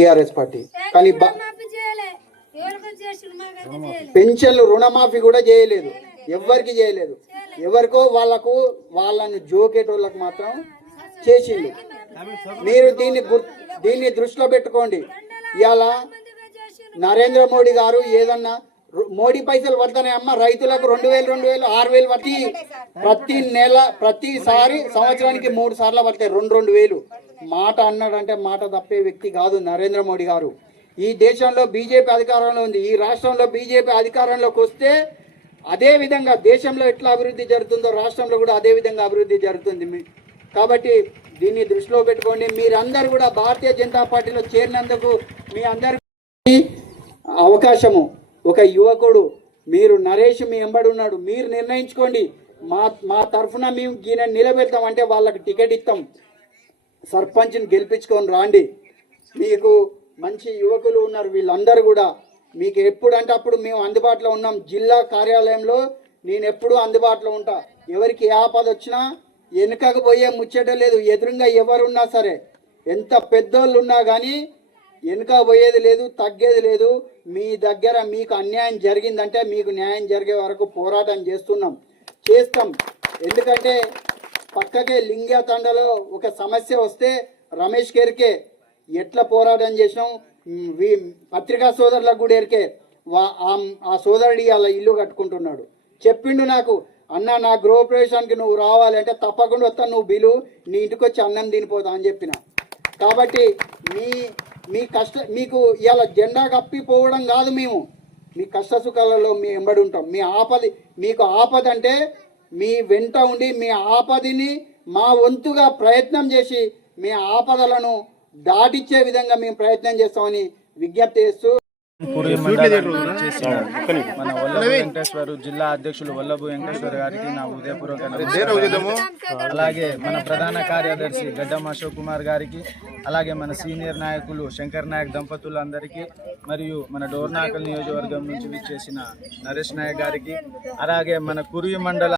TRS party. కానీ బ- మాఫీ చేయలే. ఎవరికో చేసిండు మాకైతే చేయలే పెన్షన్లు రుణమాఫీ కూడా చేయలేదు. ఎవ్వరికి చేయలేదు. ఎవరికో వాళ్ళకు వాళ్ళని జోకేటోళ్ళకి మాత్రం చేసిండు. మీరు దీన్ని దీన్ని దృష్టిలో పెట్టుకోండి. ఇవాళ నరేంద్ర మోడీ గారు ఏదన్నా మోడీ పైసలు పడతానే అమ్మ. రైతులకు రెండు వేలు రెండు వేలు ఆరు వేలు ప్రతి ప్రతి నెల ప్రతిసారి సంవత్సరానికి మూడు సార్లు పడతాయి. రెండు రెండు వేలు. మాట అన్నాడంటే మాట తప్పే వ్యక్తి కాదు నరేంద్ర మోడీ గారు. ఈ దేశంలో బీజేపీ అధికారంలో ఉంది. ఈ రాష్ట్రంలో బీజేపీ అధికారంలోకి వస్తే అదే విధంగా దేశంలో ఎట్లా అభివృద్ధి జరుగుతుందో రాష్ట్రంలో కూడా అదే విధంగా అభివృద్ధి జరుగుతుంది. కాబట్టి దీన్ని దృష్టిలో పెట్టుకోండి. మీరందరూ కూడా భారతీయ జనతా పార్టీలో చేరినందుకు మీ అందరికీ అవకాశము. ఒక యువకుడు మీరు నరేష్ మీ ఎంబడున్నాడు మీరు నిర్ణయించుకోండి. మా మా తరఫున మేము ఈయన నిలబెడతాం అంటే వాళ్ళకి టికెట్ ఇస్తాం. సర్పంచ్ని గెలిపించుకొని రాండి. మీకు మంచి యువకులు ఉన్నారు వీళ్ళందరూ కూడా. మీకు ఎప్పుడంటే అప్పుడు మేము అందుబాటులో ఉన్నాం. జిల్లా కార్యాలయంలో నేను ఎప్పుడూ అందుబాటులో ఉంటా. ఎవరికి ఏ ఆపద వచ్చినా వెనుకకు పోయే ముచ్చట లేదు. ఎదురుగా ఎవరున్నా సరే ఎంత పెద్దోళ్ళు ఉన్నా కానీ వెనుక పోయేది లేదు తగ్గేది లేదు. మీ దగ్గర మీకు అన్యాయం జరిగిందంటే మీకు న్యాయం జరిగే వరకు పోరాటం చేస్తున్నాం. చేస్తాం. ఎందుకంటే పక్కకే లింగతండలో ఒక సమస్య వస్తే రమేష్ గారికే ఎట్లా పోరాటం చేసినాం? వీ- పత్రికా సోదరులకు కూడా ఎరికే వా- ఆ- సోదరుడి అలా ఇల్లు కట్టుకుంటున్నాడు. చెప్పిండు నాకు అన్న నా గృహప్రవేశానికి నువ్వు రావాలంటే తప్పకుండా వస్తాను నువ్వు బిలు నీ ఇంటికి వచ్చి అన్నం తినిపోతా అని చెప్పిన. కాబట్టి మీ మీ కష్ట మీకు ఇలా జెండా కప్పిపోవడం కాదు మేము. మీ కష్ట సుఖాలలో మీ ఎంబడి ఉంటాం. మీ ఆపది మీకు ఆపద అంటే మీ వెంట ఉండి మీ ఆపదిని మా వంతుగా ప్రయత్నం చేసి మీ ఆపదలను దాటిచ్చే విధంగా మేము ప్రయత్నం చేస్తామని విజ్ఞప్తి చేస్తూ మన వల్లభ వెంకటేశ్వర జిల్లా అధ్యక్షులు వల్లభ వెంకటేశ్వర గారికి నా ఉదయపూర్వక. అలాగే మన ప్రధాన కార్యదర్శి గడ్డం అశోక్ కుమార్ గారికి అలాగే మన సీనియర్ నాయకులు శంకర్ నాయక్ దంపతులందరికీ మరియు మన డోర్నాకల్ నియోజకవర్గం నుంచి విచ్చేసిన నరేష్ నాయక్ గారికి అలాగే మన కురువి మండల